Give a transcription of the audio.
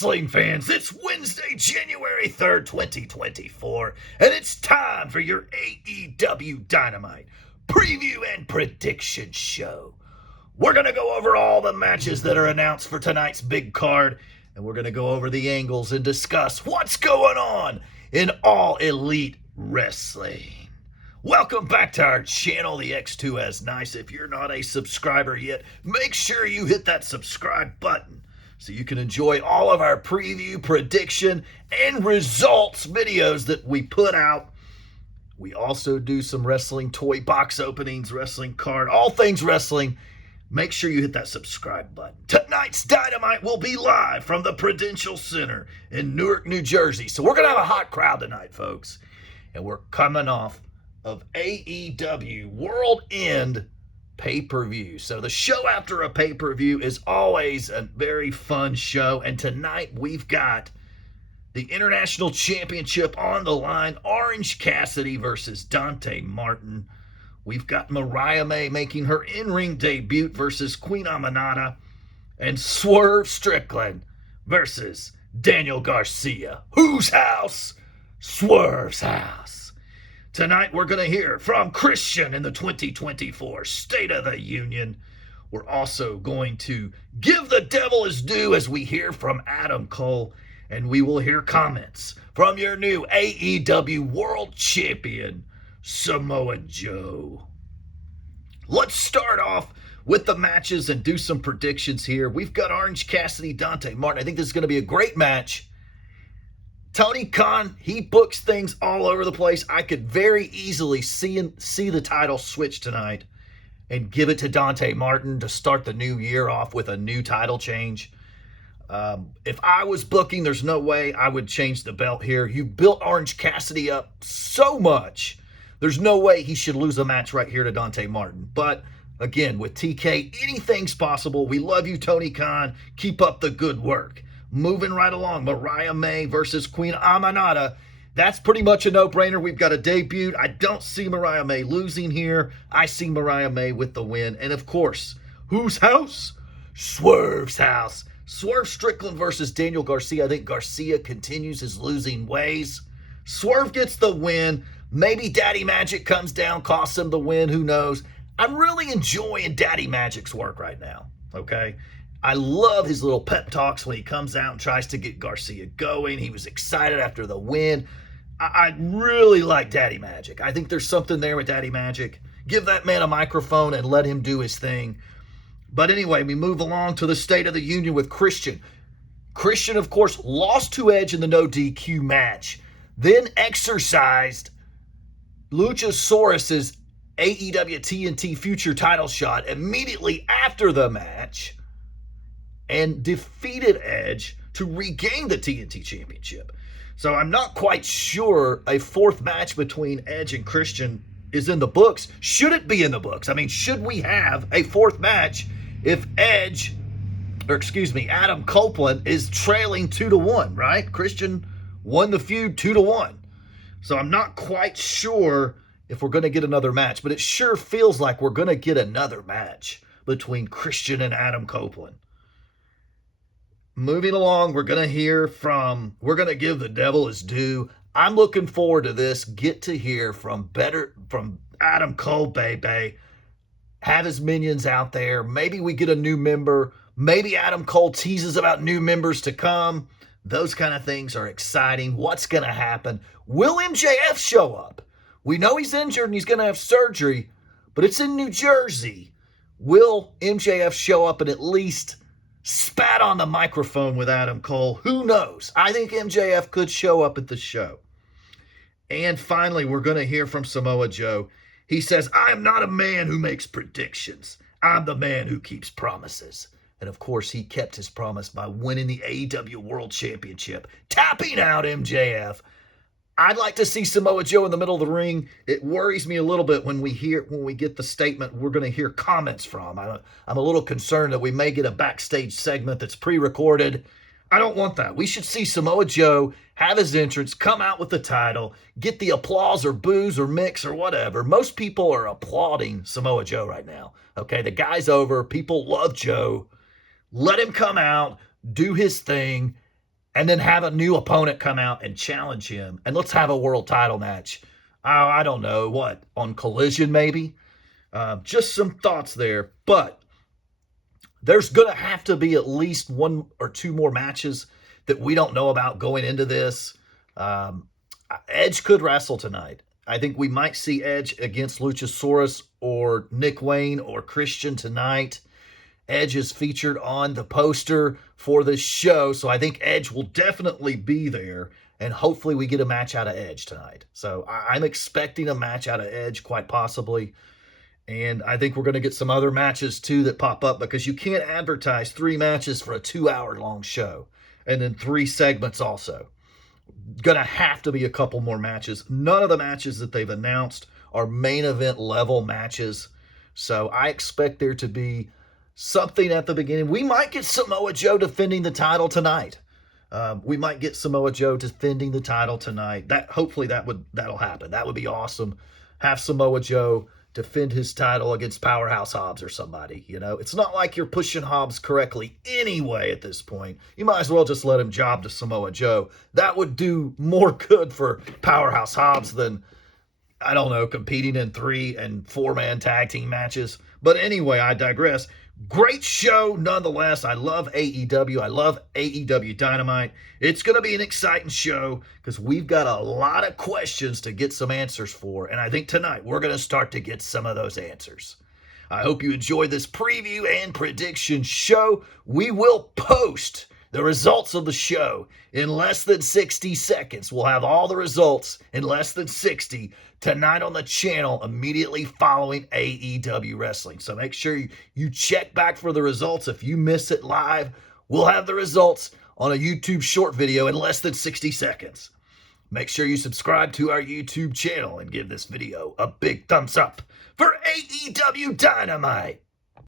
wrestling fans? It's Wednesday, January 3rd, 2024, and it's time for your AEW Dynamite preview and prediction show. We're going to go over all the matches that are announced for tonight's big card, and we're going to go over the angles and discuss what's going on in All Elite Wrestling. Welcome back to our channel, the X2 as Nice. If you're not a subscriber yet, make sure you hit that subscribe button so you can enjoy all of our preview, prediction, and results videos that we put out. We also do some wrestling toy box openings, wrestling card, all things wrestling. Make sure you hit that subscribe button. Tonight's Dynamite will be live from the Prudential Center in Newark, New Jersey. So we're going to have a hot crowd tonight, folks. And we're coming off of AEW World End pay-per-view. So the show after a pay-per-view is always a very fun show. And tonight we've got the International Championship on the line. Orange Cassidy versus Dante Martin. We've got Mariah May making her in-ring debut versus Queen Aminata. And Swerve Strickland versus Daniel Garcia. Whose house? Swerve's house. Tonight, we're going to hear from Christian in the 2024 State of the Union. We're also going to give the devil his due as we hear from Adam Cole, and we will hear comments from your new AEW World Champion, Samoa Joe. Let's start off with the matches and do some predictions here. We've got Orange Cassidy, Dante Martin. I think this is going to be a great match. Tony Khan, he books things all over the place. I could very easily see the title switch tonight and give it to Dante Martin to start the new year off with a new title change. If I was booking, there's no way I would change the belt here. You built Orange Cassidy up so much. There's no way he should lose a match right here to Dante Martin. But again, with TK, anything's possible. We love you, Tony Khan. Keep up the good work. Moving right along, Mariah May versus Queen Aminata. That's pretty much a no-brainer. We've got a debut. I don't see Mariah May losing here. I see Mariah May with the win. And of course, whose house? Swerve's house. Swerve Strickland versus Daniel Garcia. I think Garcia continues his losing ways. Swerve gets the win. Maybe Daddy Magic comes down, costs him the win. Who knows? I'm really enjoying Daddy Magic's work right now, okay? I love his little pep talks when he comes out and tries to get Garcia going. He was excited after the win. I really like Daddy Magic. I think there's something there with Daddy Magic. Give that man a microphone and let him do his thing. But anyway, we move along to the State of the Union with Christian. Christian, of course, lost to Edge in the no DQ match, then exercised Luchasaurus's AEW TNT future title shot immediately after the match and defeated Edge to regain the TNT Championship. So I'm not quite sure a fourth match between Edge and Christian is in the books. Should it be in the books? I mean, should we have a fourth match if Adam Copeland is trailing 2-1, right? Christian won the feud 2-1. So I'm not quite sure if we're going to get another match, but it sure feels like we're going to get another match between Christian and Adam Copeland. Moving along, we're going to give the devil his due. I'm looking forward to this. Get to hear from Adam Cole, baby. Have his minions out there. Maybe we get a new member. Maybe Adam Cole teases about new members to come. Those kind of things are exciting. What's going to happen? Will MJF show up? We know he's injured and he's going to have surgery, but it's in New Jersey. Will MJF show up and at least spat on the microphone with Adam Cole? Who knows? I think MJF could show up at the show. And finally, we're going to hear from Samoa Joe. He says, I am not a man who makes predictions. I'm the man who keeps promises. And of course, he kept his promise by winning the AEW World Championship, tapping out MJF. I'd like to see Samoa Joe in the middle of the ring. It worries me a little bit when we get the statement we're going to hear comments from. I'm a little concerned that we may get a backstage segment that's pre-recorded. I don't want that. We should see Samoa Joe have his entrance, come out with the title, get the applause or boos or mix or whatever. Most people are applauding Samoa Joe right now. Okay, the guy's over. People love Joe. Let him come out, do his thing, and then have a new opponent come out and challenge him, and let's have a world title match. I don't know, what, on Collision maybe? Just some thoughts there, but there's going to have to be at least one or two more matches that we don't know about going into this. Edge could wrestle tonight. I think we might see Edge against Luchasaurus or Nick Wayne or Christian tonight. Edge is featured on the poster for this show, so I think Edge will definitely be there, and hopefully we get a match out of Edge tonight. So I'm expecting a match out of Edge, quite possibly, and I think we're going to get some other matches, too, that pop up, because you can't advertise 3 matches for a 2-hour-long show, and then 3 segments also. Going to have to be a couple more matches. None of the matches that they've announced are main event level matches, so I expect there to be something at the beginning. We might get Samoa Joe defending the title tonight. Hopefully that'll happen. That would be awesome. Have Samoa Joe defend his title against Powerhouse Hobbs or somebody. It's not like you're pushing Hobbs correctly anyway at this point. You might as well just let him job to Samoa Joe. That would do more good for Powerhouse Hobbs than, I don't know, competing in 3 and 4-man tag team matches. But anyway, I digress. Great show nonetheless. I love AEW. I love AEW Dynamite. It's going to be an exciting show because we've got a lot of questions to get some answers for. And I think tonight we're going to start to get some of those answers. I hope you enjoyed this preview and prediction show. We will post the results of the show in less than 60 seconds. We'll have all the results in less than 60 tonight on the channel immediately following AEW Wrestling. So make sure you check back for the results. If you miss it live, we'll have the results on a YouTube short video in less than 60 seconds. Make sure you subscribe to our YouTube channel and give this video a big thumbs up for AEW Dynamite.